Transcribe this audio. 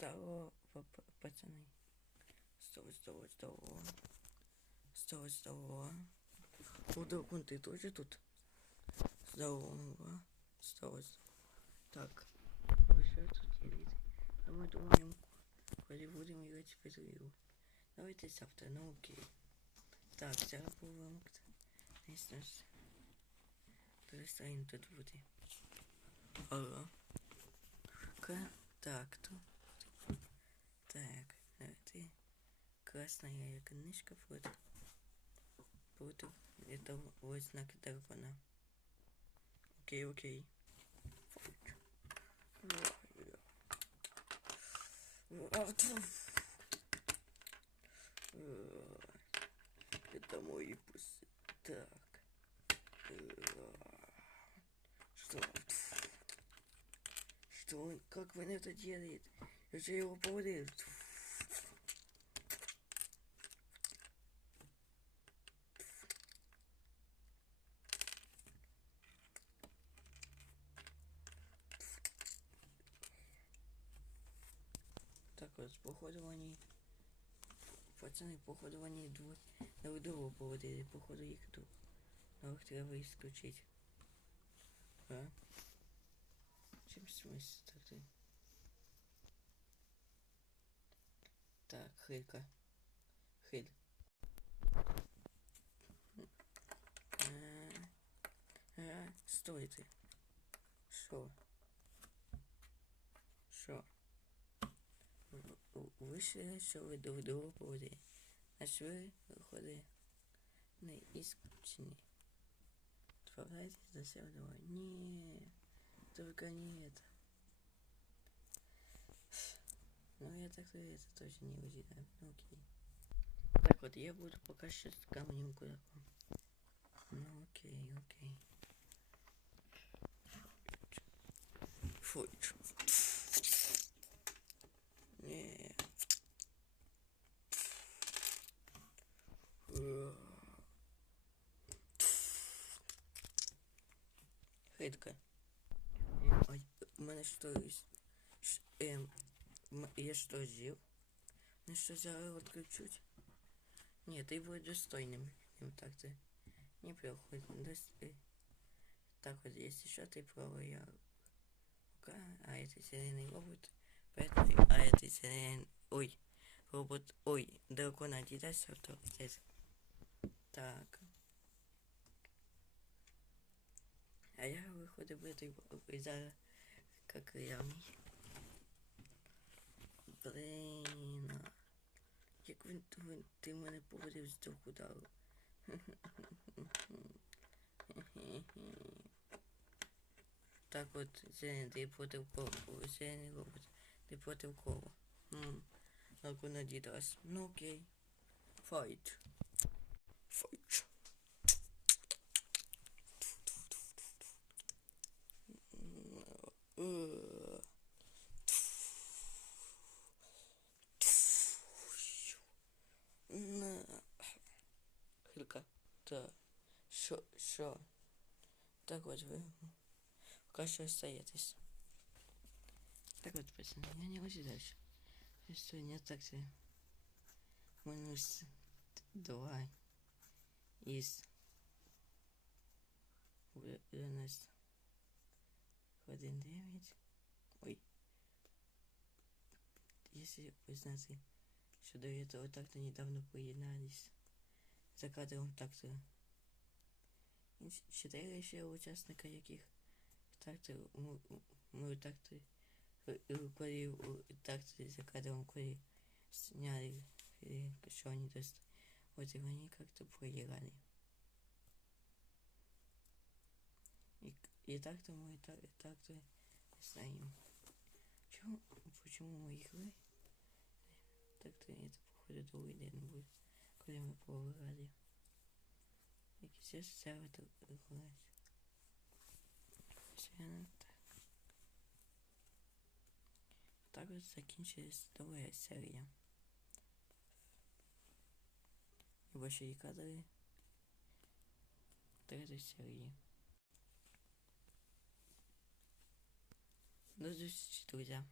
Здорово, пацаны. Здорово, здорово, здорово. Здорово, здорово. О, Дракон, ты тоже тут? Здорово. Здорово. Так, что тут делаете? А мы думаем, коли будем играть в игру. Давайте завтра, ну окей. Так, зараз будемо. Не знаю. Перестань тут бути. Ага. Так, то. Так, ты красная книжка вот. Буду. Это вот знак дракона. Окей, окей. Это мой пус. Так. Что? Что он? Как он это делает? Я же его поводил. Так вот, походу они... Пацаны, походу они двое... Друг другу поводили, походу їх тут. Новых треба исключить. А? Чим смысл тогда? Так, хилька. Хиль. А, а, стой ты. Вийшли, що ви другу поводи. А що ви виходить не исключені. Отправляйтесь за сервера. Не, только не это. Ну я так-то это тоже не выделяю. Ну окей. Так вот, я буду пока что с камнем кулаком. Ну окей, окей. Фу. Не. Хитка. Ой, у мене що із- ш- ем, м- я що з'їв? Мене що зараз відключуть? Ні, ти будеш достойним. Ем, Так ти не приходь. Дос... э, Так вот, если что, ты правый я. Пока, а это зеленый робот. Поэтому, а это зеленый... Ой, робот... Ой, дракон Адидас авторитет. Так. А я виходив в этой зараз как реальний. Блін. а. Як він, він ти мене поводив з двох ударів. Так от, зелений, ти проти кого? Зелений робот. Ти проти кого? М. Дракон Адидас. Ну окей. Файт. Файт. Хилька. Так. Що, що? Так от ви пока що остаєтесь. Так от, пацаны, я не хочу дальше. Сегодня так себе. Минус два из у нас один девять. Ой. Если вы знаете, что до этого так-то недавно поединались за кадром чотири ще учасника, яких так-то ми, коли у- так-то за кадром, коли сняли, что они даст, вот и они как-то проиграли. И, и так-то мы так, так-то знаем. Чё, почему мы игры? Так-то это походу другой день будет, коли мы проиграли. И сейчас вся это играть. Все так. Так вот закінчилась друга серія. І ваші кадри третьої серії. До зустрічі, друзі.